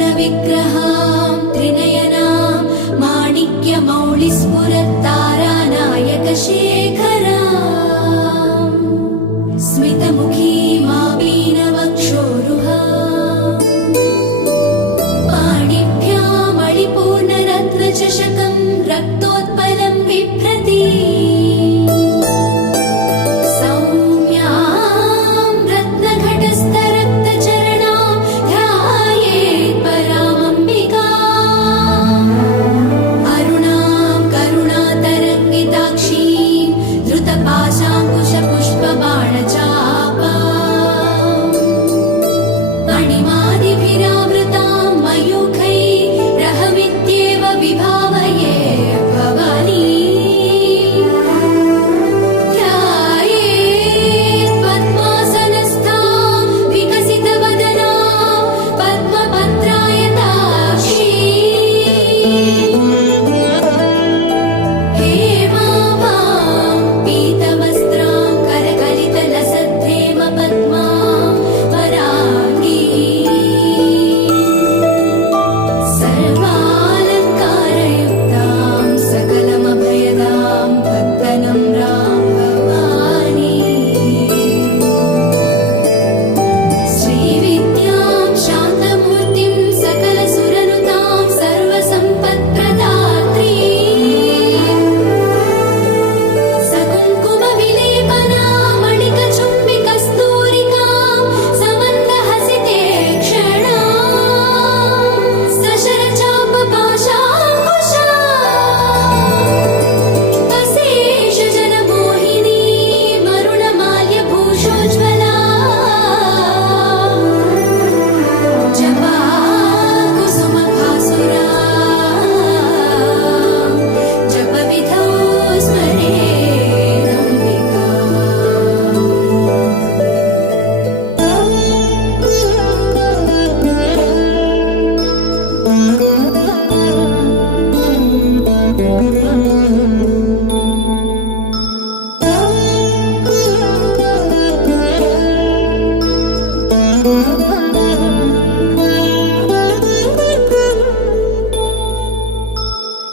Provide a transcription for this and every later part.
सिन्दूरारुणविग्रहां त्रिनयनां माणिक्यमौलिस्फुरत्तारानायकशेखरां स्मितमुखीमावीनवक्षोरुहां पाणिभ्यामणिपूर्णरत्नचषकं रक्तोत्पलं बिभ्रति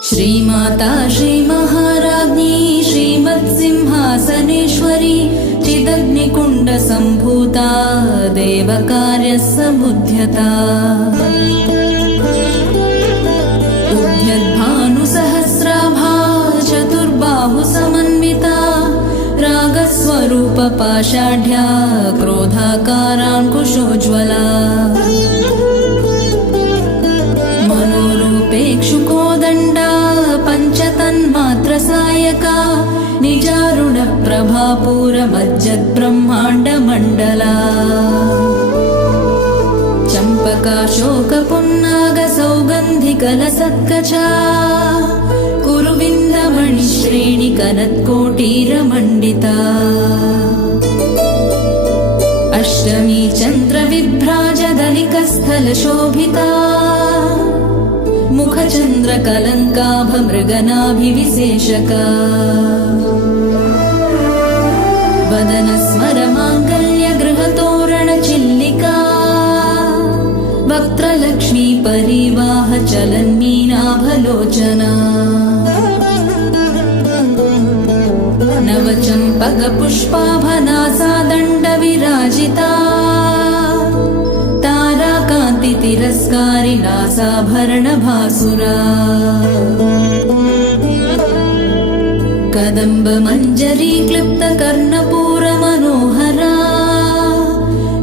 श्रीमाता श्रीमहाराज्ञी श्रीमत्सिंहासनेश्वरी चिदग्निकुण्डसम्भूता देवकार्यसमुद्यता उद्यद्भानुसहस्राभा चतुर्बाहुसमन्विता रागस्वरूपपाषाढ्या क्रोधाकाराङ्कुशोज्ज्वला मनोरूपेक्षुकोदण्डा पञ्चतन्मात्रसायका निजारुणप्रभापूरमज्जद्ब्रह्माण्डमण्डला चम्पकाशोकपुन्नागसौगन्धिकलसत्कचा कुरुविन्दमणिश्रेणिकनत्कोटीरमण्डिता अष्टमी चन्द्रविभ्राजदलिकस्थलशोभिता मुखचन्द्रकलङ्काभमृगनाभिविशेषका वदनस्मरमाङ्गल्यगृहतोरणचिल्लिका वक्त्रलक्ष्मीपरिवाहचलन्मीनाभलोचना नवचम्पकपुष्पाभनासादण्डविराजिता ताराकान्तितिरस्कारिणासाभरणभासुरा कदम्बमञ्जरीक्लिप्तकर्णपूरमनोहरा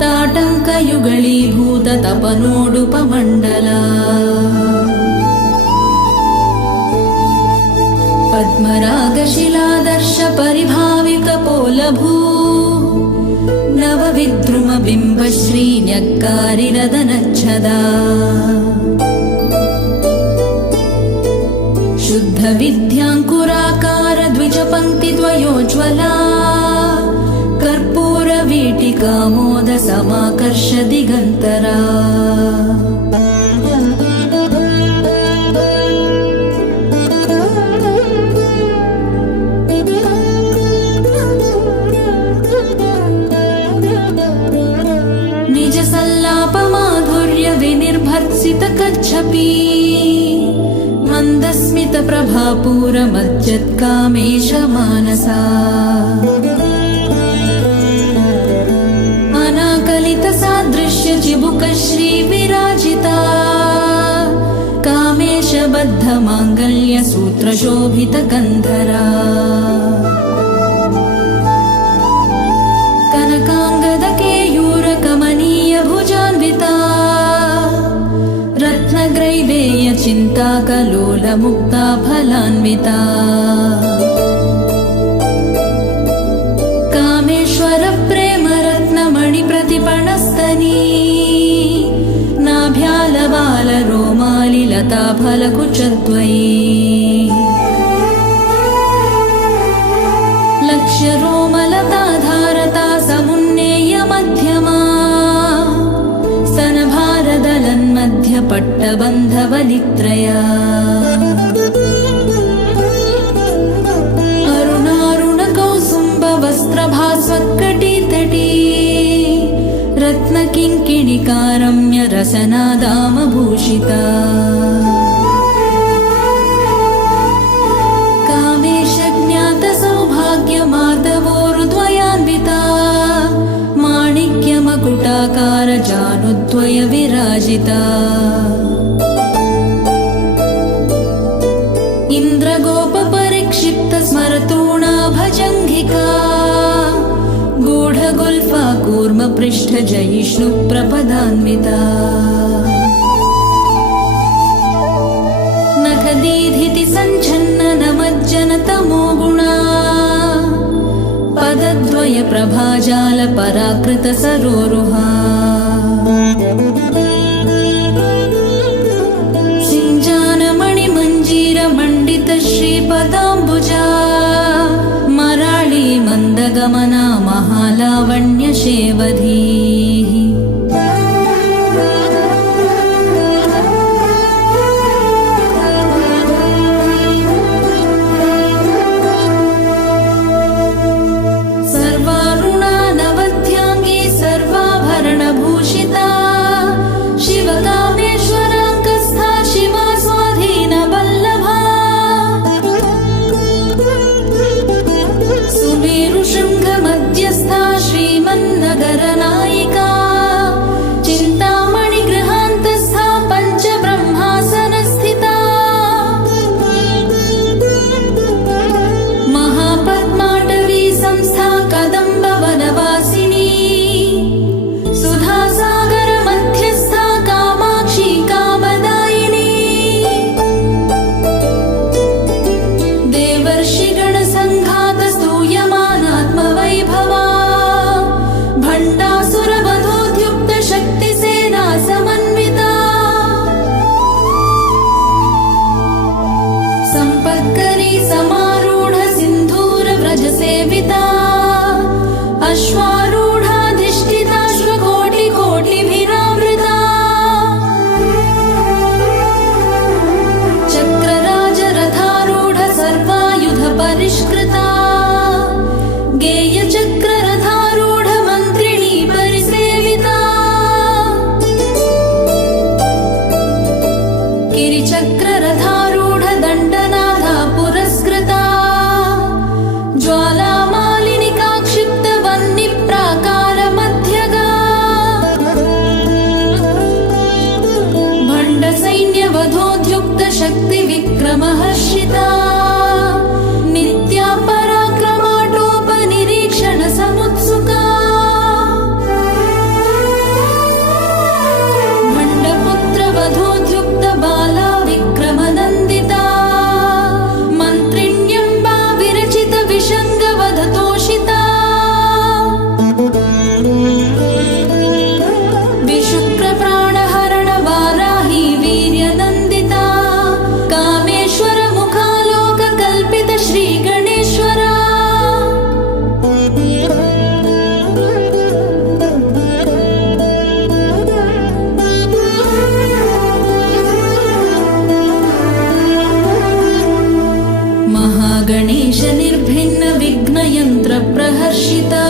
ताटङ्कयुगळीभूततपनोडुपमण्डला पद्मरागशिलादर्शपरिभाविकपोलभू नवविद्रुमबिम्बश्रीन्यक्कारिरदनच्छदा शुद्धविद्याङ्कुराकार द्विजपङ्क्तिद्वयोज्ज्वला कर्पूरवीटिकामोदसमाकर्ष दिगन्तरा प्रभापूरमज्जत्कामेश मानसा अनाकलितसादृश्य चिबुकश्री विराजिता कामेशबद्धमाङ्गल्यसूत्रशोभितकन्धरा कनकाङ्गदकेयूरकमनीयभुजान्विता रत्नग्रैवेयचिन्ताकलोलमुक्ता फलान्विता कामेश्वरप्रेमरत्नमणिप्रतिपणस्तनी नाभ्यालबालरोमालिलता फलकुचद्वयी लक्ष्यरोमलताधारता समुन्नेयमध्यमा स्तनभारदलन्मध्यपट्टबन्धवलित्रया अरुणारुणकौसुम्बवस्त्रभास्वत्कटितटी रत्नकिङ्किणिकारम्यरसनादामभूषिता कामेशज्ञातसौभाग्यमातवोरुद्वयान्विता माणिक्यमकुटाकारजानुद्वयविराजिता इन्द्रगोपपरिक्षिप्तस्मरतूणाभजङ्घिका गूढगुल्फा कूर्मपृष्ठजयिष्णुप्रपदान्विता नखदीधिति सञ्छन्ननमज्जनतमो गुणा पदद्वयप्रभाजालपराकृतसरोरुहा सिञ्जानमणिमञ्जीरमण्डितश्रीपदाम्बुजा मराळी मन्दगमना महालावण्यशेवधीः सर्वारुणानवध्याङ्गी सर्वाभरणभूषिता शिवकामेश्वराङ्कस्था शिवा स्वाधीनवल्लभा सुमेरुशृङ्गमध्यस्था श्रीमन्नगरनायिका चिन्तामणिगृहान्तस्था पञ्चब्रह्मासनस्थिता महापद्माटवी संस्था कदम्बवनवासिनी सुधासागरमध्यस्था कामाक्षी कामदायिनी देवर्षिगणसङ्घातस्तूयमानात्मवैभवा भण्डासुरवधोद्युक्तशक्तिसेना समन्विता सम्पत्करी समारूढ सिन्धूरव्रजसेविता अश्वारूढाधिष्ठिताश्वकोटिकोटिभिरावृता चक्रराजरथारूढ सर्वायुधपरिष्कृता गेयचक्ररथारूढ मन्त्रिणी परिसेविता गिरिचक्ररथारूढ दण्डनाथा पुरस्कृता ज्वालामालिनिका क्षिप्तवह्निप्राकारमध्यगा भण्डसैन्यवधोद्युक्तशक्तिविक्रमहर्षिता नित्या पराक्रमाटोपनिरीक्षणसमुत्सुका भण्डपुत्रवधोद्युक्तबाला विक्रमनन्दिता मन्त्रिण्यम्बा विरचितविषङ्गवधतोषिता विशुक्रप्राणहरणवाराही वीर्यनन्दिता कामेश्वरमुखालोककल्पितश्रीगणेश्वरा महागणेश निर्भिन्न विघ्नयन्त्रप्रहर्षिता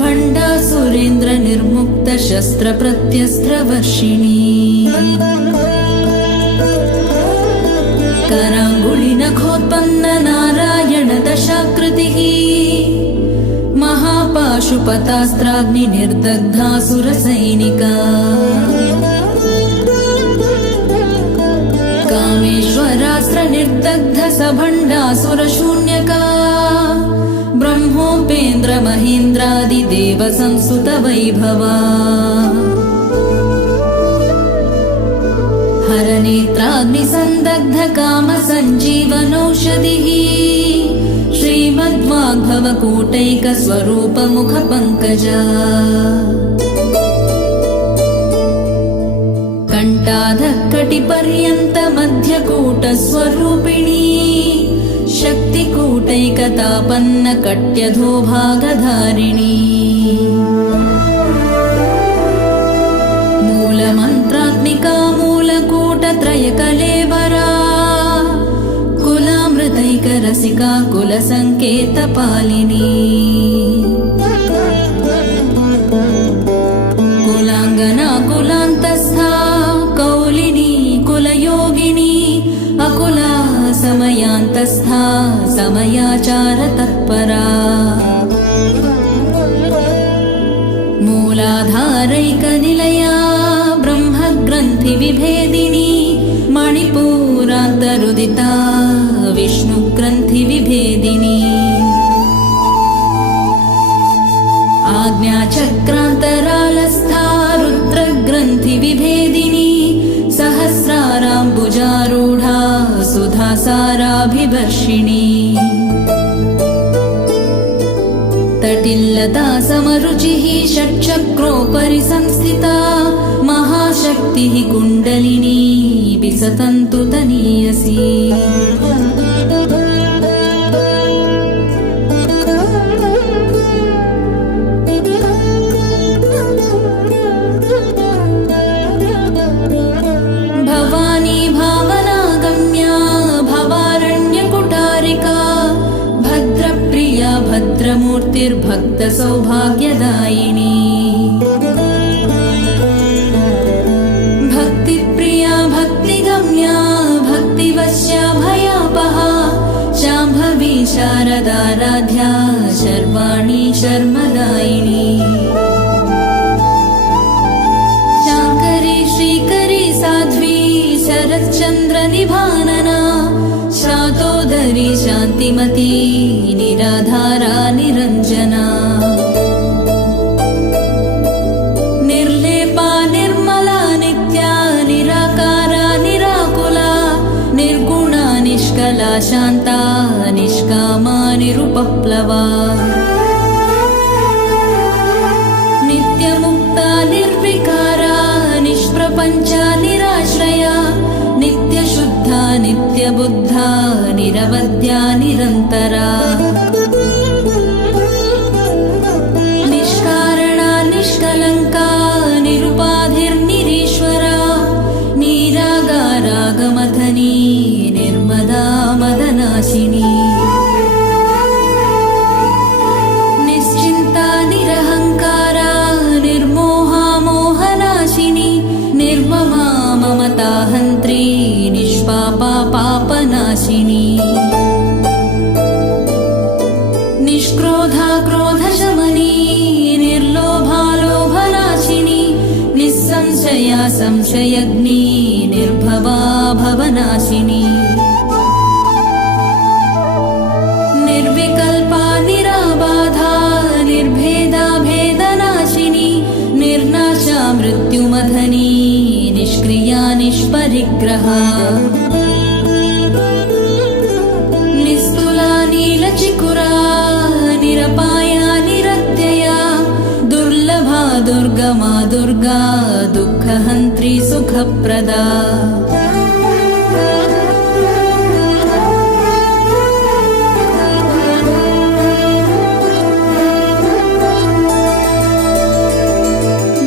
भण्डासुरेन्द्र निर्मुक्त शस्त्रप्रत्यस्त्रवर्षिणी करा दशाकृतिः महापाशुपतास्त्राग्निर्दग्धासुरसैनिका कामेश्वरास्त्रनिर्दग्धसभण्डासुरशून्यका ब्रह्मोपेन्द्रमहेन्द्रादिदेवसंस्तुतवैभवा हरनेत्राग्निसन्दग्धकामसञ्जीवनौषधिः श्रीमद्वाग्भवकूटैकस्वरूपमुखपङ्कजा कण्ठाधःकटिपर्यन्तमध्यकूटस्वरूपिणी शक्तिकूटैकतापन्नकट्यधोभागधारिणी मूलमन्त्रात्मिका मूलकूटत्रयकलेवरा कुलामृतैकरसिका कुलसङ्केतपालिनी कुलाङ्गना कुलान्तस्था कौलिनी कुलयोगिनी अकुला समयान्तस्था समयाचारतत्परा मूलाधारैकनिलया ब्रह्मग्रन्थिविभेदिनी मणिपूरान्तरुदिता विष्णुग्रन्थिविभेदिनी आज्ञाचक्रान्तरालस्था रुद्रग्रन्थिविभेदिनी सहस्राराम्बुजारूढा सुधासाराभिवर्षिणी तटिल्लता समरुचिः षट्चक्रोपरि संस्थिता महाशक्तिः कुण्डलिनी विसतन्तु तनीयसी भवानी भावनागम्या भवारण्यकुटारिका भद्रप्रिया भद्रमूर्तिर्भक्तसौभाग्यदायिनी भक्तिप्रिया भक्तिगम्या भक्तिवश्या भयापहा शाम्भवी शारदाराध्या शर्वाणी शर्मदायिनी शाङ्करी श्रीकरी साध्वी शरच्चन्द्रनिभानना शातोदरी शान्तिमती निराधारा निरञ्जना निर्लेपा निर्मला नित्या निराकारा निराकुला निर्गुणा निष्कला शान्ता निष्कामा निरुपप्लवा नित्यमुक्ता निर्विकारा निष्प्रपञ्चा निराश्रया नित्यशुद्धा नित्यबुद्धा निरवद्या निरन्तरा निष्कारणा निष्कलङ्का निरुपाधिर्निरीश्वरा निरागारागमथनी निर्मदा मदनाशिनी निश्चिन्ता निरहङ्कारा निर्मोहा मोहनाशिनी निर्ममा ममताहन्त्री निष्पापा पापनाशिनी निष्क्रोधा क्रोधशमनी निर्लोभा लोभनाशिनी निस्संशया संशयग्नी निर्भवा भवनाशिनी निर्विकल्पा निराबाधा निर्भेदा भेदनाशिनी निर्नाशा मृत्युमथनी निष्क्रिया निष्परिग्रहा निस्तुला नीलचिकुरा निरपाया निरत्यया दुर्लभा दुर्गमा दुर्गा दुःखहन्त्री सुखप्रदा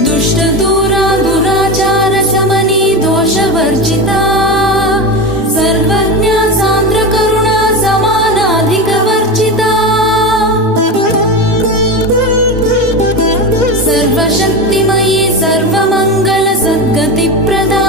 दुष्टदूरा दुराचारशमनी दोषवर्जिता सर्वज्ञा सान्द्रकरुणा समानाधिकवर्जिता सर्वशक्तिमयी सर्वमङ्गलसद्गतिप्रदा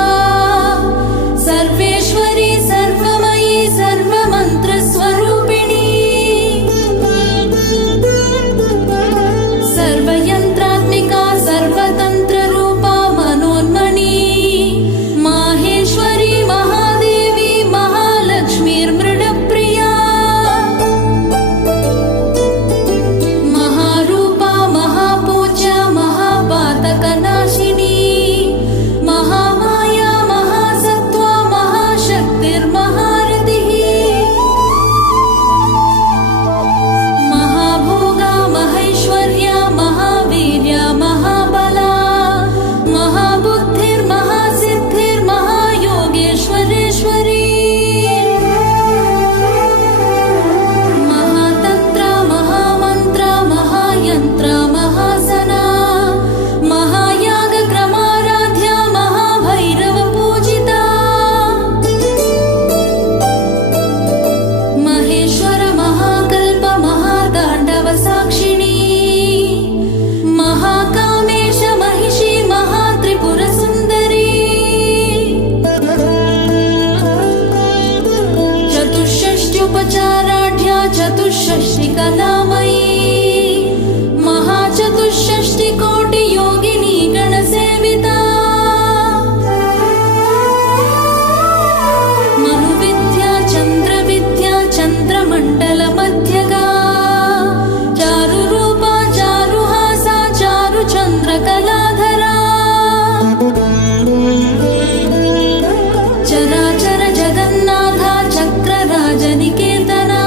चराढ्या चतुष्षष्टिकलामयी महाचतुष्षष्टिकोटियोगिनी गणसेविता मनुविद्या चन्द्रविद्या चन्द्रमण्डलमध्यगा चारुरूपा चारुहासा चारुचन्द्रकलाधरा चराचर जगन्नाथा चक्रराजनिकेतना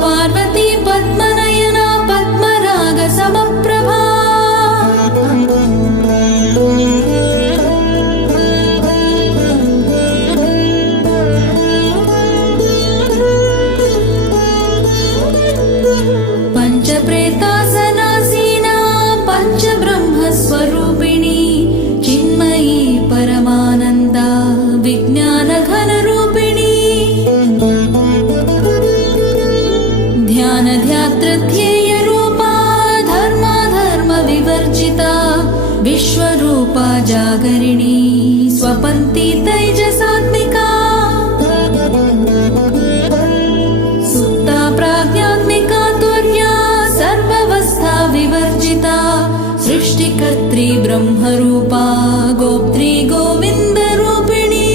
पार्वती पद्मनयना पद्मराग समप्रभा पञ्चप्रेतासनासीना पञ्चब्रह्मस्वरूपिणी चिन्मयी परमानन्दा विज्ञानघनरूपिणी ध्यानध्यातृध्येयरूपा धर्माधर्मविवर्जिता विश्वरूपा जागरिणी स्वपन्ती तैजसात्मिका सुप्ता प्राज्ञात्मिका तुर्या सर्वावस्था विवर्जिता सृष्टिकर्त्री ब्रह्मरूपा गोप्त्री गोविन्दरूपिणी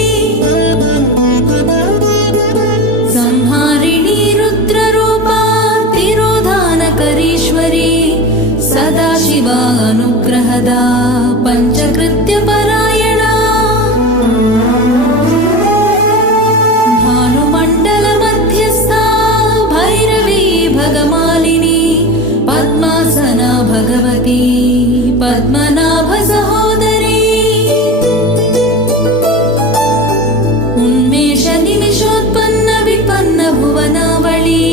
संहारिणी रुद्ररूपा तिरोधानकरीश्वरी सदाशिवा अनुग्रहदा पञ्चकृत्यपरायणा भानुमण्डलमध्यस्था भैरवी भगमालिनी पद्मासना भगवती पद्मनाभ सहोदरी उन्मेष निमिषोत्पन्न विपन्न भुवनावली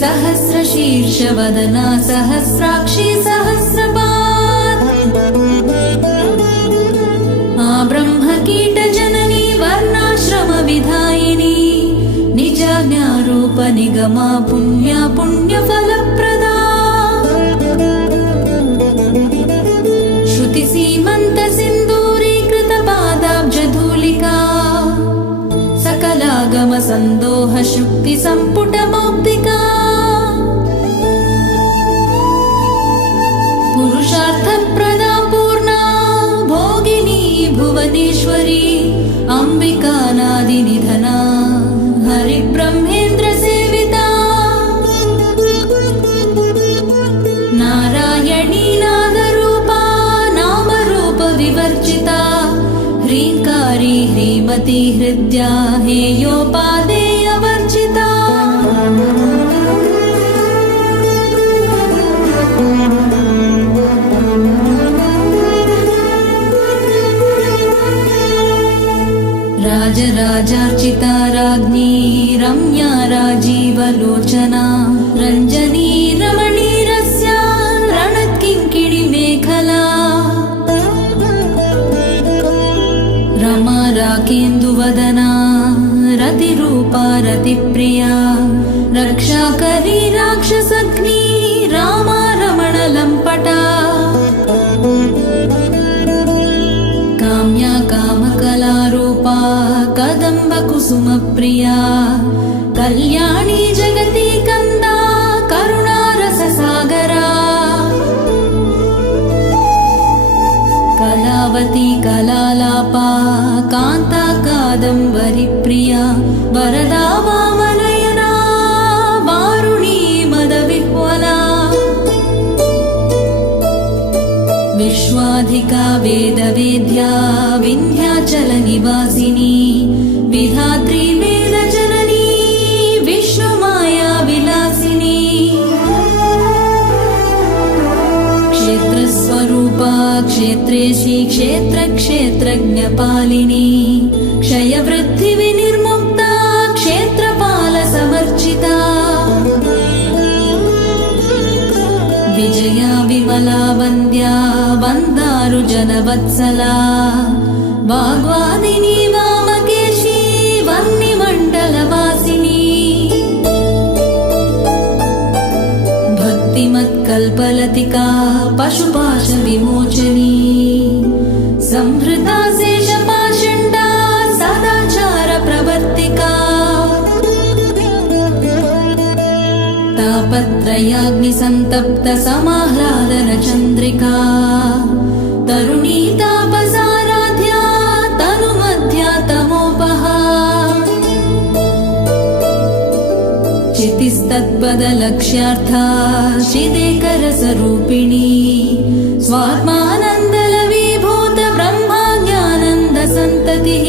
सहस्रशीर्षवदना सहस्राक्षी सहस्रपाद ब्रह्मकीटजननी वर्णाश्रमविधायिनी निजाज्ञारूप निगमा पुण्या पुण्यफलप्रदा श्रुतिसीमन्तसिन्दूरीकृतपादाब्जधूलिका सकलागमसन्दोह शुक्तिसम्पुटमौक्तिका पुरुषार्थप्रदा पूर्णा भोगिनी भुवनेश्वरी अम्बिकानादिनिधना हरिब्रह्मेन्द्र सेविता नारायणी नादरूपा नामरूप विवर्जिता ह्रीङ्कारी ह्रीमती हृद्या हेयोपादेयवर्जिता राजराजार्चिता राज्ञी रम्या राजीवलोचना रञ्जनी रमणीरस्या रणत्किङ्किणी मेखला रमा राकेन्दुवदना रतिरूपा रतिप्रिया रक्षाकरी राक्षसग्नी रामा रमणलम्पटा काम्या कामकलारूपा कदम्बकुसुमप्रिया कल्याणी जगती कन्दा करुणारससागरा कलावती कलालापा कान्ता कादम्बरिप्रिया वरदा वामनयना वारुणी मदविह्वला विश्वाधिका वेदवेद्या विन्ध्याचलनिवासिनी विधात्री वेदजननी विष्णुमाया विलासिनी क्षेत्रस्वरूपा क्षेत्रेशी क्षेत्रक्षेत्रज्ञपालिनी क्षयवृद्धिविनिर्मुक्ता क्षेत्रपालसमर्चिता विजया विमला वन्द्या वन्दारुजनवत्सला वाग्वादिनी वामकेशी वह्निमण्डलवासिनी भक्तिमत्कल्पलतिका पशुपाशविमोचनी संहृता शेषपाषण्डा सदाचारप्रवर्तिका प्रणयाग्निसन्तप्त समाह्लादन चन्द्रिका तरुणी तापसाराध्या तनुमध्या तमोपहा चितिस्तत्पदलक्ष्यार्था चिदेकरसरूपिणी स्वात्मानन्दलवीभूत ब्रह्माज्ञानन्दसन्ततिः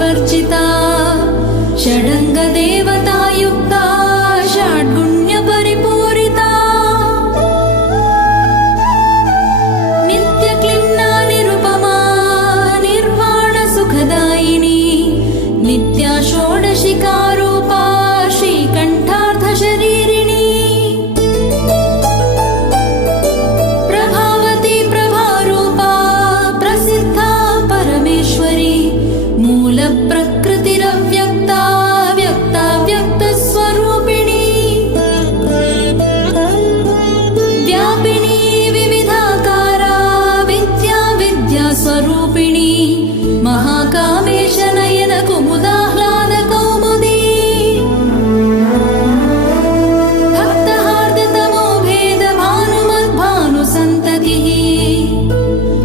वर्जिता षडङ्गदेवतायुक्ता षड्गुण्यपरिपूरिता नित्यक्लिन्ना निरुपमा निर्वाणसुखदायिनी नित्या षोडशिकारूपा श्रीकण्ठार्धशरीरिणी प्रभावती प्रभारूपा प्रसिद्धा परमेश्वरी मूलप्रकृतिरव्यक्ता व्यक्ता व्यक्तस्वरूपिणी व्यापिनी विविधाकारा विद्या विद्यास्वरूपिणी महाकामेश नयन कुमुदाह्लाद कौमुदी भक्तहार्दतमो भेद भानुमद्भानुसन्ततिः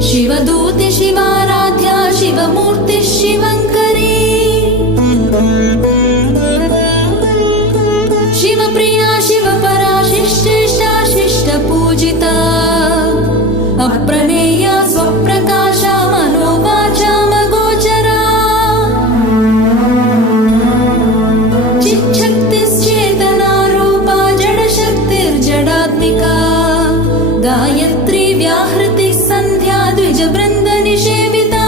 शिवदूति शिवाराध्या शिवमूर्ति शिवङ्करी शिवप्रिया शिवपरा शिष्टेष्टा शिष्टपूजिता अप्रमेया स्वप्रकाशा मनोवाचामगोचरा चिच्छक्तिश्चेतनारूपा जडशक्तिर्जडात्मिका गायत्री व्याहृतिः सन्ध्या द्विजवृन्दनिषेविता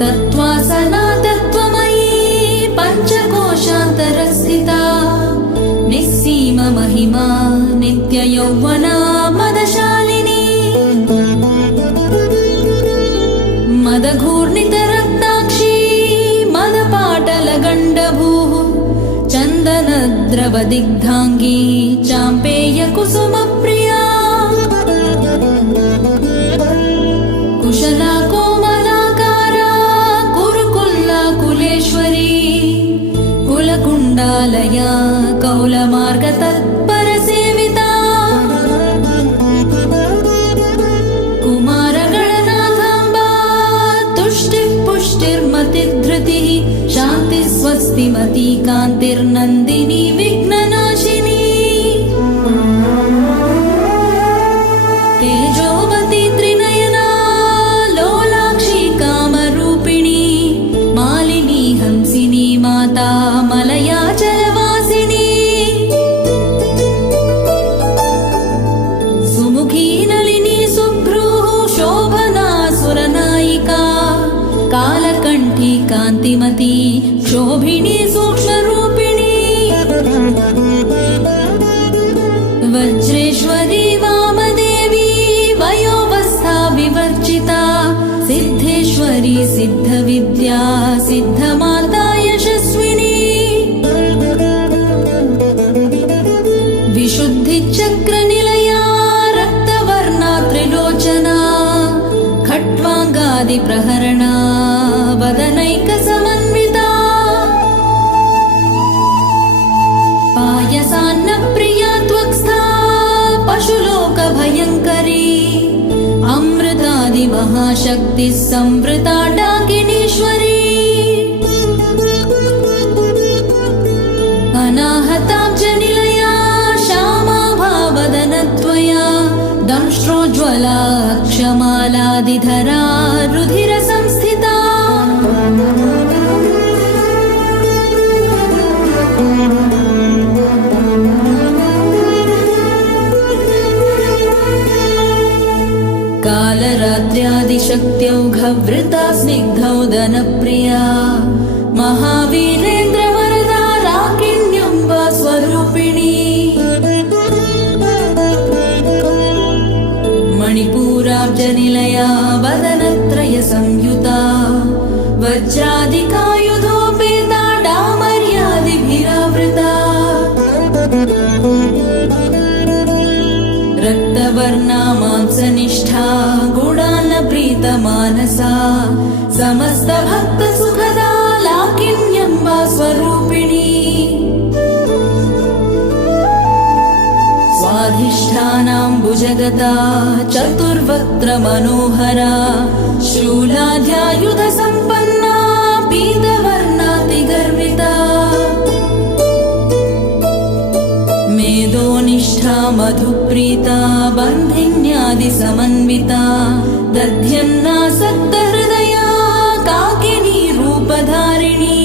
तत्त्वासना तत्त्वमयी पञ्चकोशान्तरस्थिता निस्सीममहिमा नित्ययौवना मदशालिनी मदघूर्णितरक्ताक्षी मदपाटलगण्डभूः चन्दनद्रवदिग्धाङ्गी चाम्पेयकुसुमप्रिया कुशला कोमलाकारा कुरुकुल्ला कुलेश्वरी कुलकुण्डालया कौलमार्गतत्परसेविता कुमारगणनाथाम्बा तुष्टिः पुष्टिर्मतिधृतिः शान्तिः स्वस्तिमती कान्तिर्नन्दिनी विघ्ननाशिनी तेजोवती त्रिनयना लोलाक्षी कामरूपिणी मालिनी हंसिनी माता मलयाचलवासिनी सुमुखी नलिनी सुभ्रूः शोभना सुरनायिका कालकण्ठी कान्तिमती शोभिनी सूक्ष्मरूपिणी वज्रेश्वरी वामदेवी वयोवस्था विवर्जिता सिद्धेश्वरी सिद्धविद्या सिद्धमाता यशस्विनी विशुद्धिचक्रनिलया रक्तवर्णा त्रिलोचना खट्वाङ्गादिप्रहरणा वदनैकसमन्विता पायसान्नप्रिया त्वक्स्था पशुलोकभयङ्करी अमृतादिमहा महाशक्तिः संवृता डाकिनीश्वरी अनाहताब्जनिलया श्यामा भावदनत्वया दंष्ट्रोज्ज्वला क्षमालादिधरा रुधिरसंस्थिता कालरात्र्यादिशक्त्यौघवृता स्निग्धौदनप्रिया महावीरेन्द्रवरदा राकिण्यम्बा स्वरूपिणी मणिपूराब्जनिलया वदनत्रयसंयुता वज्रादिकायुधोपेता डामर्यादिभिरावृता रक्तवर्णा मांसनिष्ठा गुणान्नप्रीतमानसा समस्तभक्तसुखदा लाकिन्यम्बा स्वरूपिणी स्वाधिष्ठानाम्बुजगता चतुर्वक्त्रमनोहरा शूलाध्यायुधसम्पन्ना पीतवर्णातिगर्विता मेदोनिष्ठा मधुप्रीता बन्धिन्यादिसमन्विता दध्यन्नासक्तहृदया काकिनी रूपधारिणी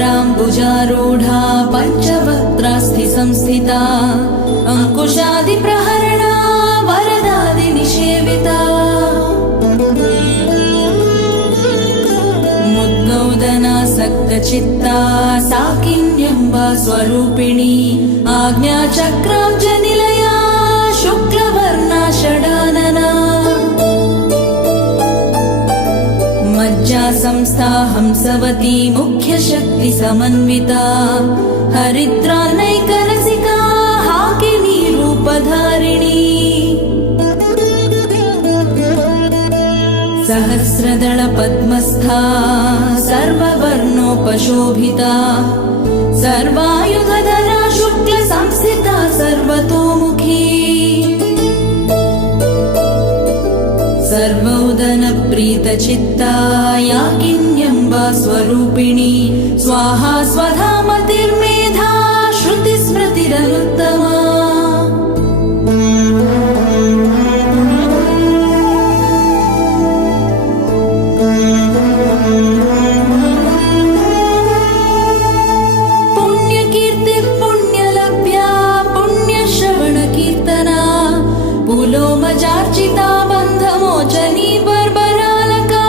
मूलाधाराम्बुजारूढा पञ्चवक्त्रास्थिसंस्थिता अङ्कुशादिप्रहरणा वरदादिनिषेविता मुद्गौदनासक्तचित्ता साकिन्यम्बा स्वरूपिणी आज्ञाचक्राब्जनिलया शुक्लवर्णा षडानना मज्जासंस्था हंसवती मुख्यशक्तिसमन्विता हरिद्रानैकरसिका हाकिनी रूपधारिणी सहस्रदलपद्मस्था सर्ववर्णोपशोभिता सर्वायुधधरा शुक्लसंस्थिता सर्वतोमुखी सर्वोदनप्रीतचित्ता याकिन्यम्बा स्वरूपिणी स्वाहा स्वधा मतिर्मेधा श्रुतिस्मृतिरनुत्तमा पुलोमजार्चिता बन्धमोचनी बर्बरालका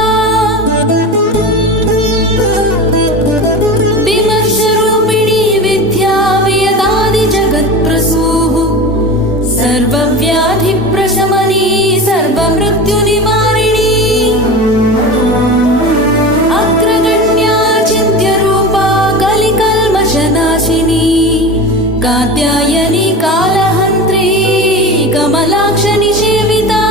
विमर्शरूपिणी विद्या वेदादिजगत्प्रसूः सर्वव्याधिप्रशमनी सर्वमृत्युनिवारिणी अग्रगण्या चिन्त्यरूपा कलिकल्मषनाशिनी कात्यायनी कालहन्त्री कमलाक्ष निषेविता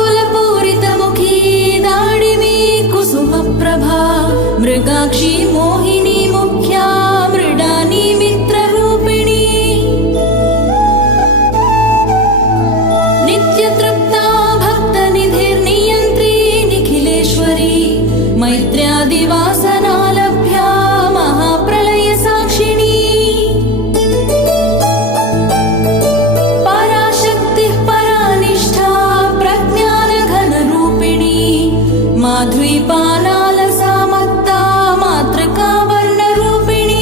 ताम्बूलपूरितमुखी दाडिमी कुसुमप्रभा मृगाक्षी मोहिनी मुख्या मृडानी मित्ररूपिणी नित्यतृप्ता भक्तनिधिर्नियन्त्री निखिलेश्वरी मैत्र्यादिवासना लभ्या महाप्रलय साक्षिणी माध्वीपानालसा मत्ता मातृका वर्णरूपिणी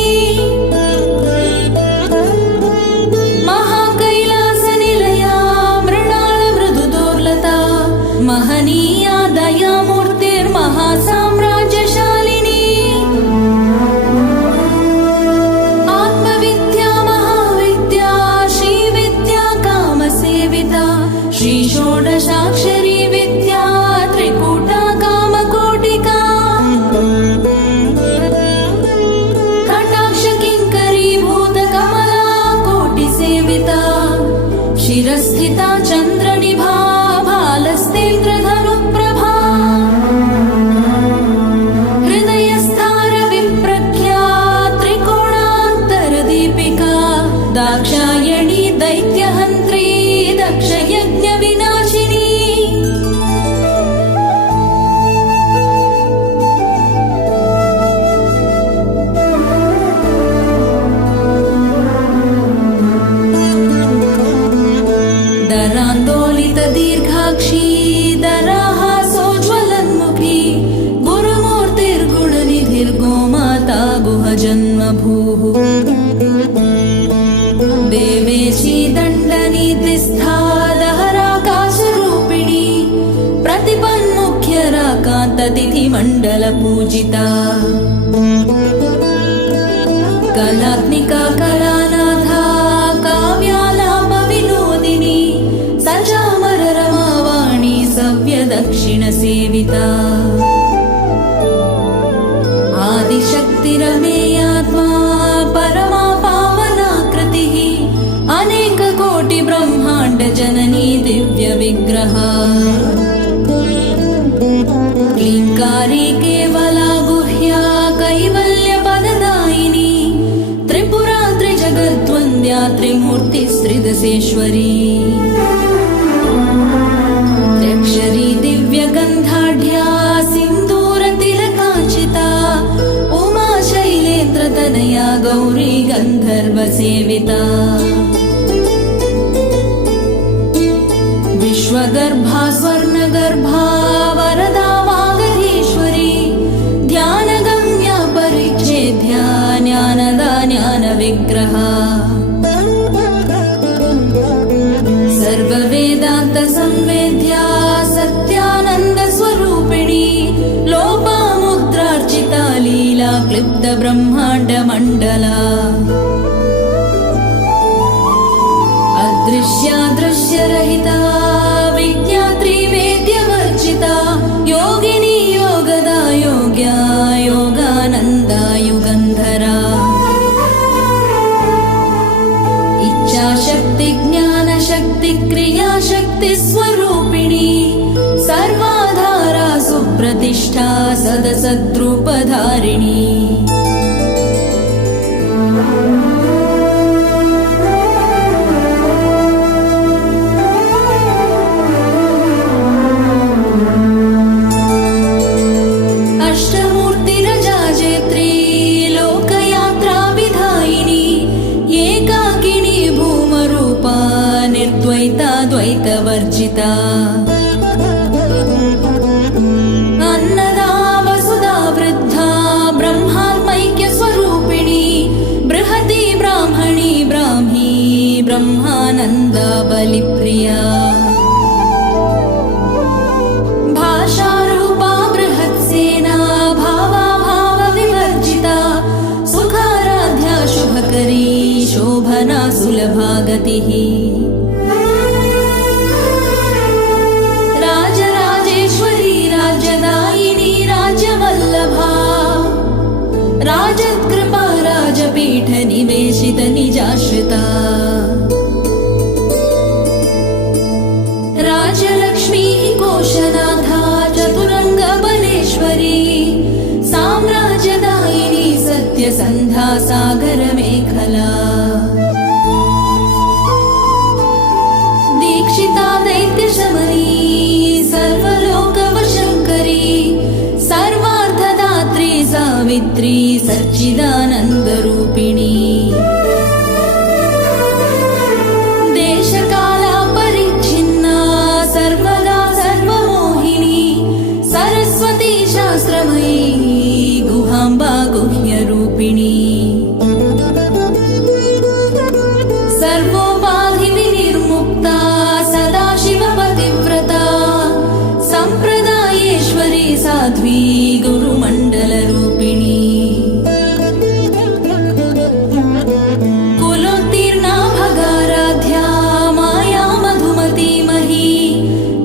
भूः देवेशी दण्डनीतिस्था दहराकाशरूपिणी प्रतिपन्मुख्यराकान्ततिथिमण्डलपूजिता कलात्मिका कलानाथा काव्यालापविनोदिनी सचामररमावाणी सव्यदक्षिणसेविता आदिशक्तिरमेयात्मा परमा पावनाकृतिः अनेककोटिब्रह्माण्डजननी दिव्यविग्रहा क्लीङ्कारी केवला गुह्या कैवल्यपददायिनी त्रिपुरा त्रिजगद्वन्द्या त्रिमूर्तिस्त्रिदशेश्वरी त्र्यक्षरी दिव्यगन्धाढ्या सिन्दूरतिलकाचिता उमा शैलेन्द्रतनया गौरी गन्धर्वसेविता विश्वगर्भा स्वर्णगर्भा वरदा वागधीश्वरी ध्यानगम्या परिच्छेद्या ज्ञानदा ज्ञानविग्रहा सर्ववेदान्तसंवेद्या सत्यानन्दस्वरूपिणी लोपामुद्रार्चिता लीला क्लिप्तब्रह्माण्डमण्डला अदृश्यादृश्यरहिता विज्ञात्री वेद्यवर्जिता योगिनी योगदा योग्या योगानन्दा युगन्धरा इच्छाशक्ति ज्ञानशक्ति क्रियाशक्ति स्वरूपिणी सर्वाधारा सुप्रतिष्ठा सदसद्रूपधारिणी द्वैतवर्जिता अन्नदा वसुधा वृद्धा ब्रह्मात्मैक्यस्वरूपिणी बृहती ब्राह्मणी ब्राह्मी ब्रह्मानन्दा बलिप्रिया भाषारूपा बृहत्सेना भावाभावविवर्जिता सुखाराध्या शुभकरी शोभना सुलभा गतिः राजत्कृपा राजपीठ निवेशित निजाश्रिता राजलक्ष्मी कोशनाथा चतुरंग बलेश्वरी साम्राज्यदायिनी सत्यसन्धा सागर मेखला दीक्षिता दैत्यशमनी सर्वलोकवशङ्करी सर्वार्थदात्री सावित्री सच्चिदानन्दरूपिणी देशकाला परिच्छिन्ना सर्वदा सर्वमोहिनी सरस्वती शास्त्रमयी गुहाम्बा गुह्यरूपिणी सर्वोपाधिविनिर्मुक्ता सदाशिवपतिव्रता सम्प्रदायेश्वरी साध्वी गुरुमण्डलरूपिणी कुलोत्तीर्णा भगाराध्या माया मधुमतीमही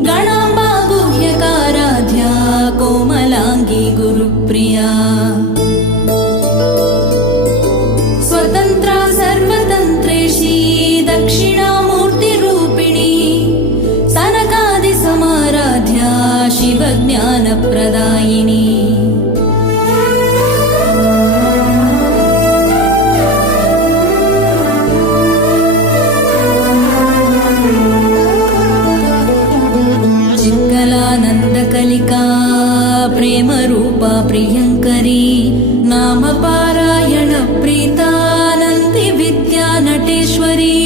गणाम्बा गुह्यकाराध्या कोमलाङ्गी गुरुप्रिया स्वतन्त्रा सर्वतन्त्रेशी दक्षिणामूर्तिरूपिणी सनकादिसमाराध्या शिवज्ञानप्रदायिनी चित्कलानन्दकलिका प्रेमरूपा प्रियङ्करी नामपारायण प्रीता नन्दिविद्या नटेश्वरी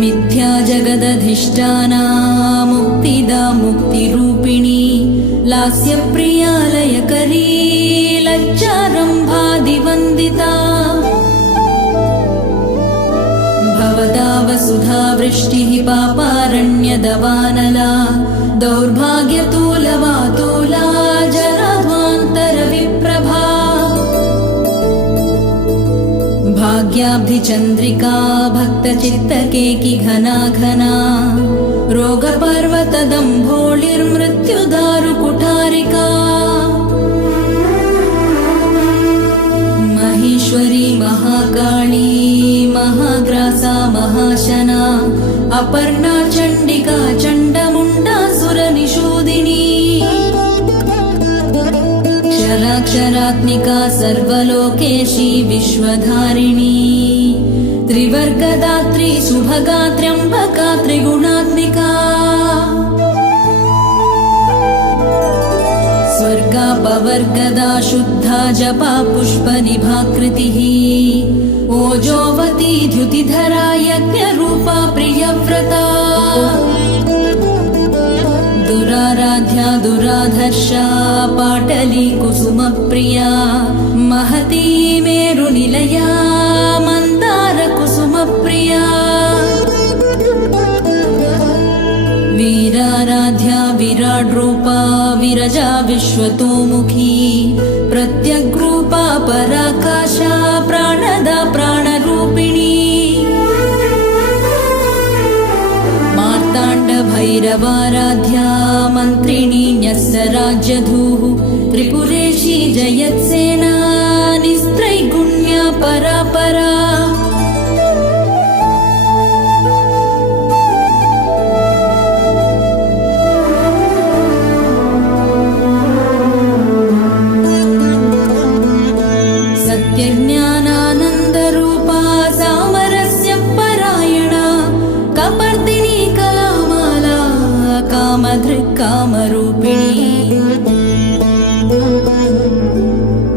मिथ्या जगदधिष्ठाना मुक्तिदा मुक्तिरूपिणी लास्यप्रिया लयकरी नित्यारम्भादिवन्दिता भवदा वसुधा वृष्टिः पापारण्यदवानला दौर्भाग्यतूलवातूला जराध्वान्तरविप्रभा भाग्याब्धिचन्द्रिका भक्तचित्तकेकि घना घना रोगपर्वतदम्भोळिर्मृत्युदारुकुठारिका महेश्वरी महाकाली महाग्रासा महाशना अपर्णा चण्डिका चण्डमुण्डासुरनिषूदिनी क्षराक्षरात्मिका सर्वलोकेशी विश्वधारिणी त्रिवर्गदात्री शुभगा त्र्यम्बका त्रिगुणात्मिका स्वर्गापवर्गदा शुद्धा जपा पुष्पनिभाकृतिः ओजोवती द्युतिधरा यज्ञरूपा प्रियव्रता दुराराध्या दुराधर्षा पाटली कुसुमप्रिया महती मेरुनिलया मन्दारकुसुमप्रिया वीराराध्या विराड्रूपा विरजा विश्वतोमुखी प्रत्यग्रूपा पराकाशा प्राणदा प्राणरूपिणी मार्ताण्डभैरवाराध्या मन्त्रिणी न्यस्तराज्यधूः त्रिपुरेशी जयत्सेना निस्त्रैगुण्या परापरा सत्यज्ञानानन्दरूपा सामरस्य परायणा कपर्दिनी कलामाला कामधृक्कामरूपिणी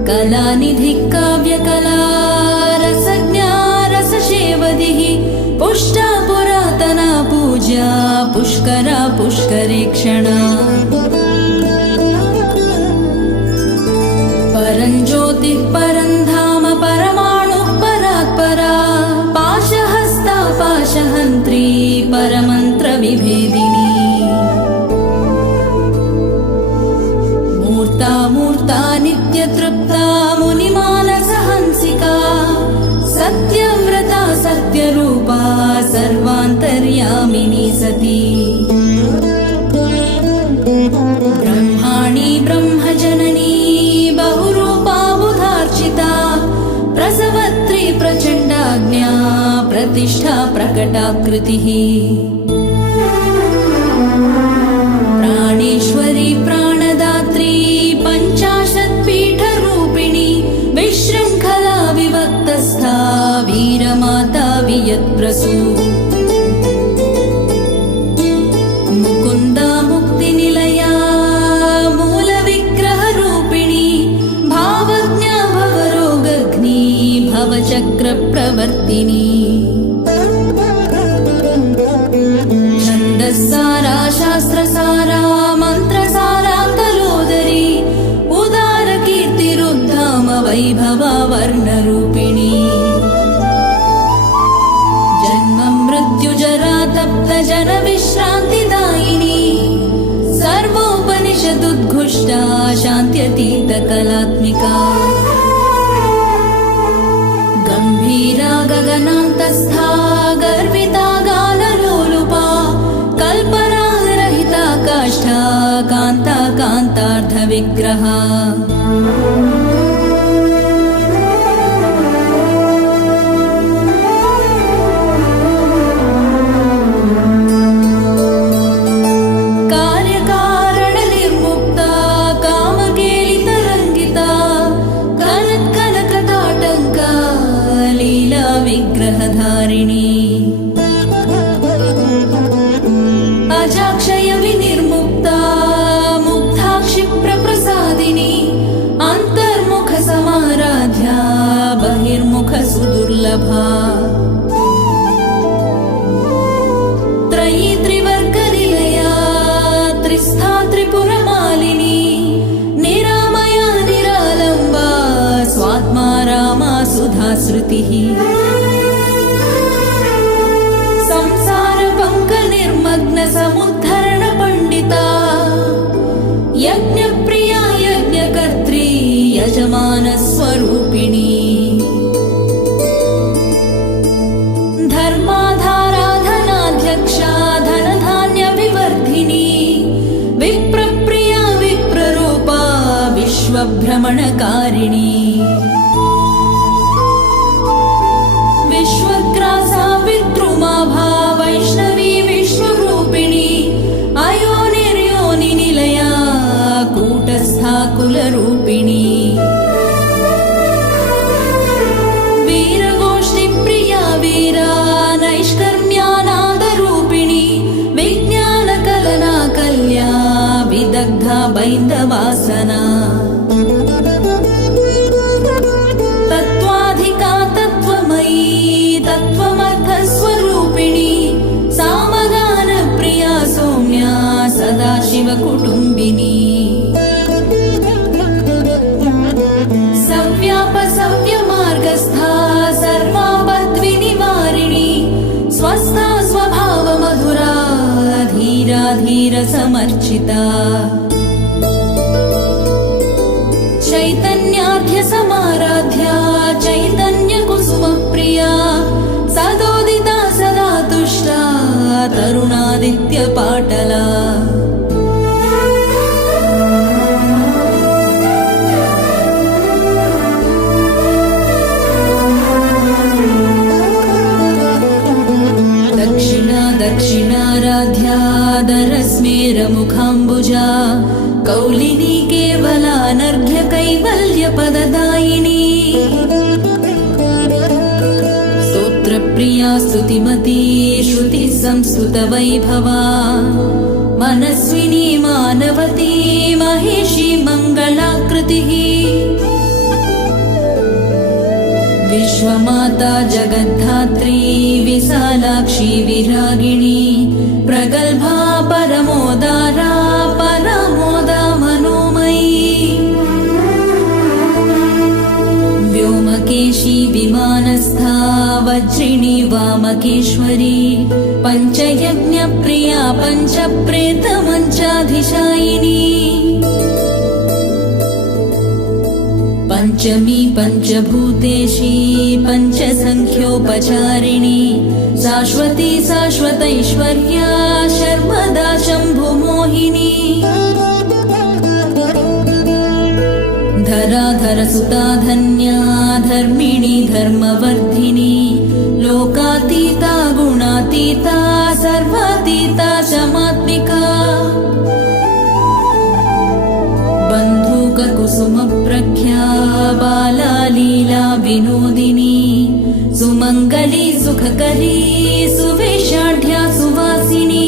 कलानिधिः काव्यकला रसज्ञा रससेवदिः पुष्टा पुरातना पूज्या पुष्करा पुष्करेक्षणा परञ्ज्योतिः परन्धाम परमाणुः परात्परा पाशहस्ता पाशहन्त्री परमन्त्रविभेदिनी मूर्ता मूर्ता नित्यतृप्ता मुनिमानसहंसिका सत्यव्रता सत्यरूपा सर्वान्तर्यामिनी सती ब्रह्माणि ब्रह्मजननी बहुरूपा बुधार्चिता प्रसवत्री प्रचण्डाज्ञा प्रतिष्ठा प्रकटाकृतिः प्राणेश्वरी प्राणदात्री पञ्चाशत्पीठरूपिणी विशृङ्खला विभक्तस्था वीरमाता वियत्प्रसू मुकुन्दा मुक्तिनिलया मूलविग्रहरूपिणी भावज्ञा भवरोगघ्नी भवचक्रप्रवर्तिनी छन्दस्सारा शास्त्रसारा मन्त्रसारा कलोदरी उदारकीर्तिरुद्धाम वैभवा वर्णरूपिणी जन्म मृत्युजरा तप्त जनविश्रान्तिदायिनी सर्वोपनिषदुद्घुष्टा शान्त्यतीतकलात्मिका गम्भीरा गगनान्तस्था गर्विता गानलोलुपा कल्पनारहिता काष्ठा कान्ता कान्तार्धविग्रहा कार्यकारणनिर्मुक्ता कामकेलितरङ्गिता कनत्कनकताटङ्का लीला विग्रहधारिणी अजाक्षय विनिर्मुक्ता मुग्धा क्षिप्रप्रसादिनी अन्तर्मुख समाराध्या बहिर्मुख सुदुर्लभा त्रयी त्रिवर्गनिलया त्रिस्था त्रिपुरमालिनी निरामया निरालम्बा विभक्तिः संसारपङ्कनिर्मग्नसमुद्धरणपण्डिता यज्ञप्रिया यज्ञकर्त्री यजमानस्वरूपिणी धर्माधाराधनाध्यक्षा धनधान्यविवर्धिनी विप्रप्रिया विप्ररूपा विश्वभ्रमणकारिणी विश्वग्रासा विद्रुमाभा वैष्णवी विश्वरूपिणी अयोनिर्योनिनिलया कूटस्था कुलरूपिणी वीरगोष्ठिप्रिया वीरा नैष्कर्म्यानादरूपिणी विज्ञानकलना कल्या विदग्धा बैन्दवासना तत्त्वाधिका तत्त्वमयी तत्त्वमर्थस्वरूपिणी सामगानप्रिया सौम्या सदाशिवकुटुम्बिनी सव्यापसव्यमार्गस्था सर्वापद्विनिवारिणी स्वस्था स्वभावमधुरा धीरा धीरसमर्चिता चैतन्यार्घ्यसमाराध्या चैतन्यकुसुमप्रिया सदोदिता सदा तुष्टा तरुणादित्यपाटला दक्षिणा दक्षिणाराध्या दरस्मेरमुखाम्बुजा कौलिनी केवलानर्घ्य कैवल्यपददायिनी स्तोत्रप्रिया स्तुतिमती श्रुतिः संस्तुतवैभवा मनस्विनी मानवती महेशी मङ्गलाकृतिः विश्वमाता जगद्धात्री विशालाक्षी विरागिणी प्रगल्भा परमोदारा परमोदा मनोमयी व्योमकेशी विमानस्था वज्रिणी वामकेश्वरी पञ्चयज्ञप्रिया पञ्चप्रेतमञ्चाधिशायिनी पञ्चमी पञ्चभूतेशी पञ्चसङ्ख्योपचारिणी शाश्वती शाश्वतैश्वर्या शर्मदा शम्भुमोहिनी धराधरसुता धन्या धर्मिणी धर्मवर्धिनी लोकातीता गुणातीता सर्वातीता शमात्मिका बन्धूककुसुमप्रख्या बाला लीला विनोदिनी सुमङ्गली सुखकरी सुवेशाढ्या सुवासिनी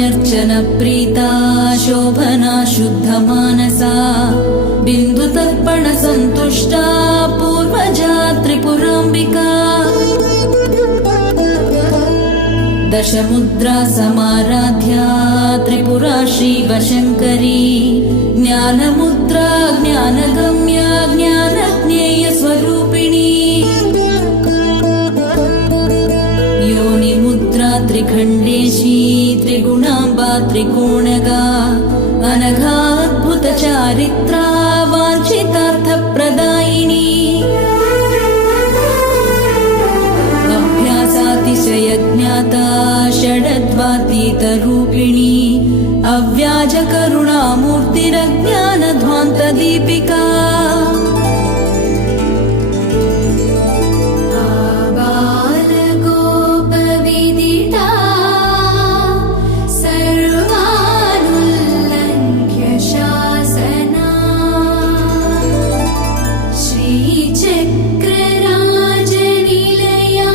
सुवासिन्यर्चनप्रीता शोभना शुद्धमानसा बिन्दुतर्पणसन्तुष्टा पूर्वजा त्रिपुराम्बिका दशमुद्रा समाराध्या त्रिपुरा श्रीवशङ्करी ज्ञानमुद्रा ज्ञानगम्या ज्ञानज्ञेयस्वरूपिणी योनिमुद्रा त्रिखण्डेशी त्रिगुणाम्बा त्रिकोणगा अनघाद्भुतचारित्रा वाञ्छितार्थप्रदायिनी अभ्यासातिशयज्ञाता षडद्वातीतरूपिणी अव्याजकरुणामूर्तिरज्ञानध्वान्तदीपिका आबालगोपविदिता सर्वानुल्लङ्घ्य शासना श्रीचक्रराजनिलया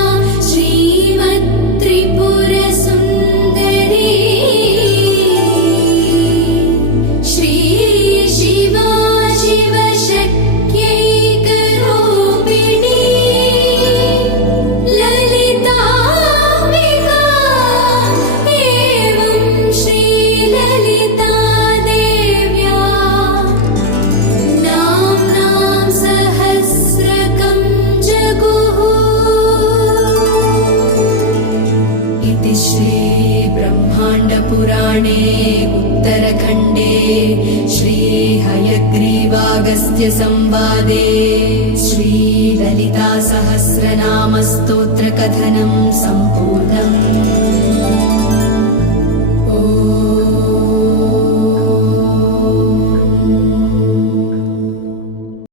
श्रीमत्त्रिपुरसुन्दरी श्री शिवा शिवशक्ति हयग्रीवागस्त्य संवादे श्रीललिता सहस्रनाम स्तोत्र कथनं सम्पूर्णम्।